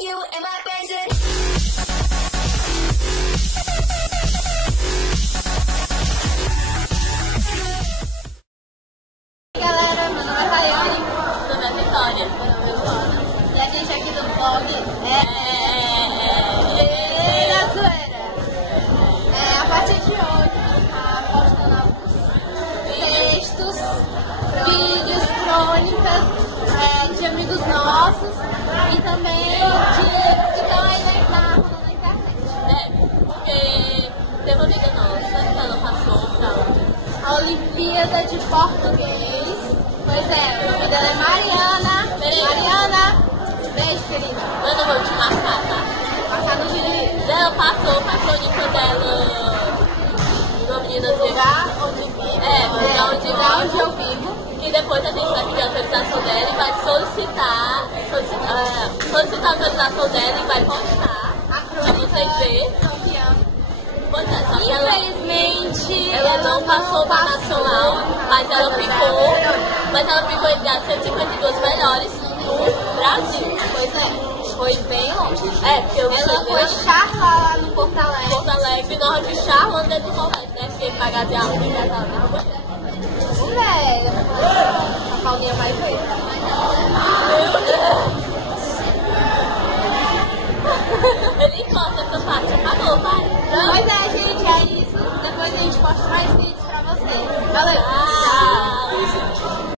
You and my basic. Galera, meu nome é Rayane. Meu nome é Vitória. E a gente aqui do blog da Zoeira. A partir de hoje a gente está postando alguns textos, vídeos, crônicas de amigos nossos e também de estão aí na internet. Porque tem uma amiga nossa que ela passou pra A Olimpíada de Português. Pois é, o nome dela é Mariana. Mariana, beijo, querida. eu não vou te marcar, tá? Marcar no vídeo. Ela passou pra crônica dela uma menina Lugar onde vivo. lugar Onde eu vivo. e depois a gente vai pedir a autorização dela e vai solicitar a autorização dela e vai postar A pra vocês verem. campeã. Pois é, só que ela Infelizmente, Ela não passou pra nacional, mas ela ficou entre as 152 melhores do Brasil. Pois é, foi bem longe. Porque eu Ela foi charlar lá no Porto Alegre. Porto Alegre, nós de Charlotte dentro do colégio, né? Porque pagar de aula e casar na rua. Mulher, a Paulinha vai ver.